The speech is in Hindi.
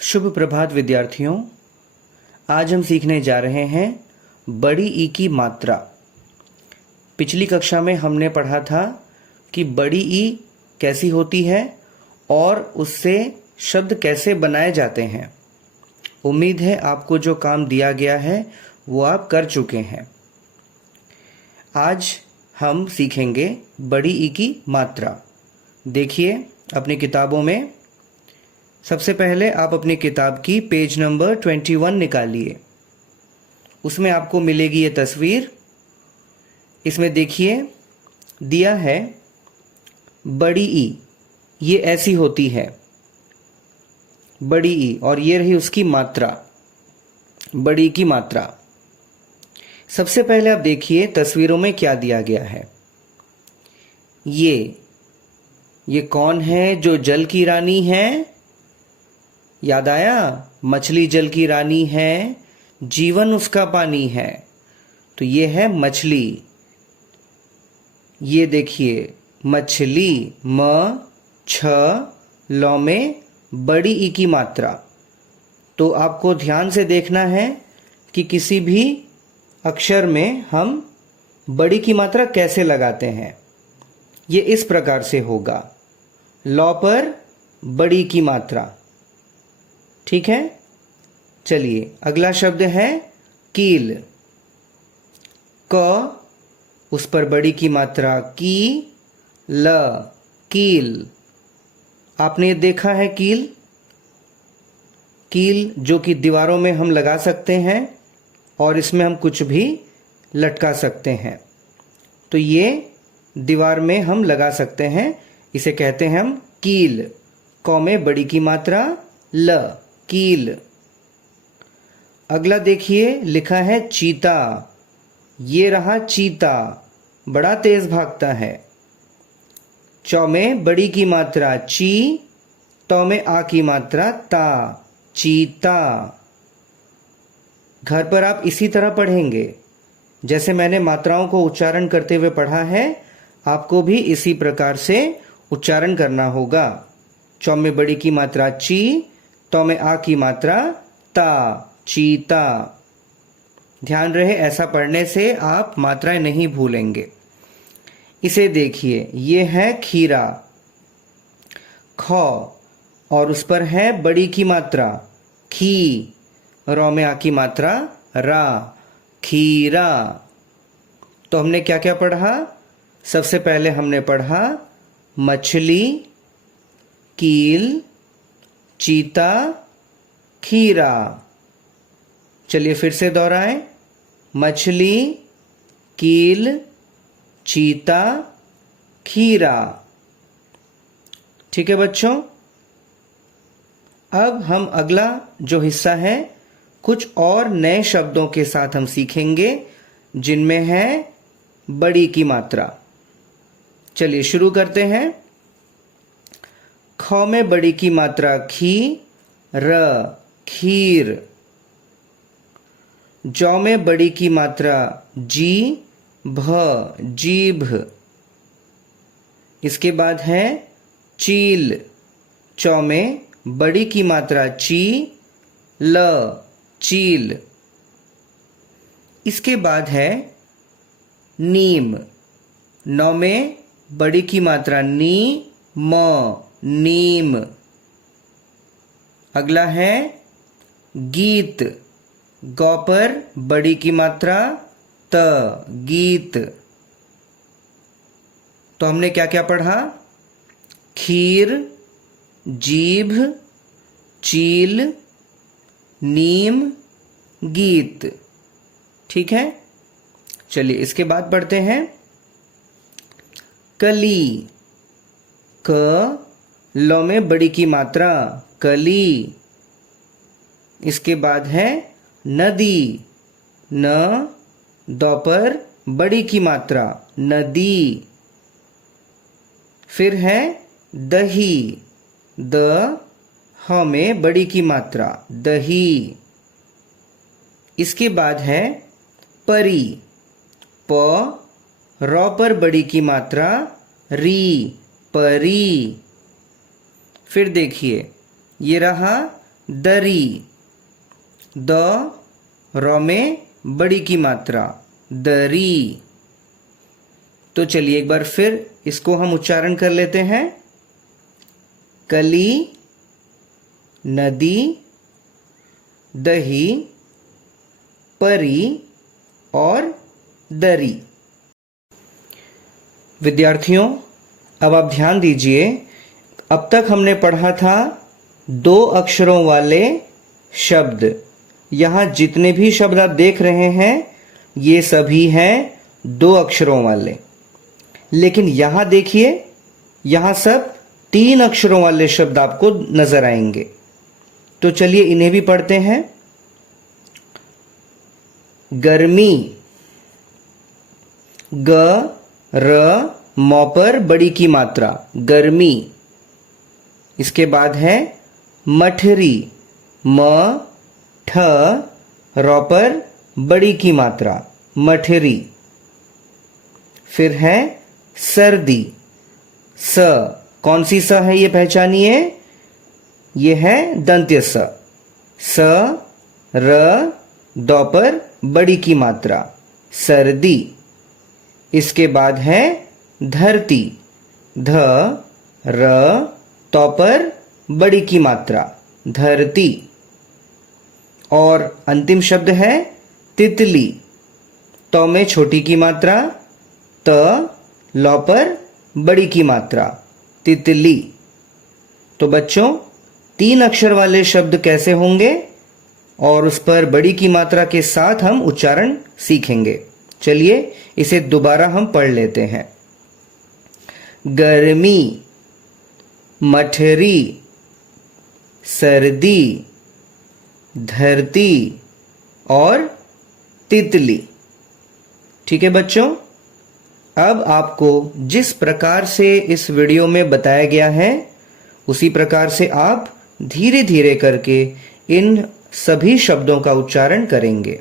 शुभ प्रभात विद्यार्थियों। आज हम सीखने जा रहे हैं बड़ी ई की मात्रा। पिछली कक्षा में हमने पढ़ा था कि बड़ी ई कैसी होती है और उससे शब्द कैसे बनाए जाते हैं। उम्मीद है आपको जो काम दिया गया है वो आप कर चुके हैं। आज हम सीखेंगे बड़ी ई की मात्रा। देखिए अपनी किताबों में, सबसे पहले आप अपनी किताब की पेज नंबर 21 निकालिए। उसमें आपको मिलेगी ये तस्वीर। इसमें देखिए दिया है बड़ी ई, ये ऐसी होती है बड़ी ई, और ये रही उसकी मात्रा, बड़ी ई की मात्रा। सबसे पहले आप देखिए तस्वीरों में क्या दिया गया है। ये कौन है जो जल की रानी है? याद आया? मछली जल की रानी है, जीवन उसका पानी है। तो ये है मछली। ये देखिए मछली, म छ लौ में बड़ी ई की मात्रा। तो आपको ध्यान से देखना है कि किसी भी अक्षर में हम बड़ी की मात्रा कैसे लगाते हैं। ये इस प्रकार से होगा, लौ पर बड़ी की मात्रा। ठीक है, चलिए अगला शब्द है कील। क, उस पर बड़ी की मात्रा की, ल, कील। आपने देखा है कील जो कि दीवारों में हम लगा सकते हैं और इसमें हम कुछ भी लटका सकते हैं। तो ये दीवार में हम लगा सकते हैं, इसे कहते हैं हम कील। क में बड़ी की मात्रा ल, कील। अगला देखिए लिखा है चीता। ये रहा चीता, बड़ा तेज भागता है। चौ में बड़ी की मात्रा ची, तौ में आ की मात्रा ता, चीता। घर पर आप इसी तरह पढ़ेंगे जैसे मैंने मात्राओं को उच्चारण करते हुए पढ़ा है। आपको भी इसी प्रकार से उच्चारण करना होगा। चौ में बड़ी की मात्रा ची, तौ में आ की मात्रा ता, चीता। ध्यान रहे ऐसा पढ़ने से आप मात्राएं नहीं भूलेंगे। इसे देखिए, ये है खीरा। ख, और उस पर है बड़ी की मात्रा खी, रौ में आ की मात्रा रा, खीरा। तो हमने क्या क्या पढ़ा? सबसे पहले हमने पढ़ा मछली, कील, चीता, खीरा। चलिए फिर से दोहराएं, मछली, कील, चीता, खीरा। ठीक है बच्चों। अब हम अगला जो हिस्सा है कुछ और नए शब्दों के साथ हम सीखेंगे जिनमें है बड़ी की मात्रा। चलिए शुरू करते हैं। ख में बड़ी की मात्रा खी, र, खीर। जौ में बड़ी की मात्रा जी, भ, जीभ। इसके बाद है चील। चौ में बड़ी की मात्रा ची, ल, चील। इसके बाद है नीम। नौ में बड़ी की मात्रा नी, म, नीम। अगला है गीत। गौ पर बड़ी की मात्रा त, गीत। तो हमने क्या क्या पढ़ा? खीर, जीभ, चील, नीम, गीत। ठीक है, चलिए इसके बाद पढ़ते हैं कली। क, लौ में बड़ी की मात्रा कली। इसके बाद है नदी। न, दौ पर बड़ी की मात्रा नदी। फिर है दही। द, ह में बड़ी की मात्रा दही। इसके बाद है परी। प, रौ पर बड़ी की मात्रा री, परी। फिर देखिए ये रहा दरी, द र में बड़ी की मात्रा, दरी। तो चलिए एक बार फिर इसको हम उच्चारण कर लेते हैं। कली, नदी, दही, परी और दरी। विद्यार्थियों, अब आप ध्यान दीजिए, अब तक हमने पढ़ा था 2 अक्षरों वाले शब्द। यहां जितने भी शब्द आप देख रहे हैं ये सभी हैं 2 अक्षरों वाले। लेकिन यहां देखिए, यहां सब 3 अक्षरों वाले शब्द आपको नजर आएंगे। तो चलिए इन्हें भी पढ़ते हैं। गर्मी, ग र मौ पर बड़ी की मात्रा, गर्मी। इसके बाद है मठरी, म ठ र पर बड़ी की मात्रा, मठरी। फिर है सर्दी, स, कौन सी स है ये पहचानिए, ये है दंत्य स, स र द पर बड़ी की मात्रा, सर्दी। इसके बाद है धरती, ध र त पर बड़ी की मात्रा, धरती। और अंतिम शब्द है तितली, त में छोटी की मात्रा, त ल पर बड़ी की मात्रा, तितली। तो बच्चों 3 अक्षर वाले शब्द कैसे होंगे और उस पर बड़ी की मात्रा के साथ हम उच्चारण सीखेंगे। चलिए इसे दोबारा हम पढ़ लेते हैं। गर्मी, मठरी, सर्दी, धरती और तितली। ठीक है बच्चों, अब आपको जिस प्रकार से इस वीडियो में बताया गया है उसी प्रकार से आप धीरे धीरे करके इन सभी शब्दों का उच्चारण करेंगे।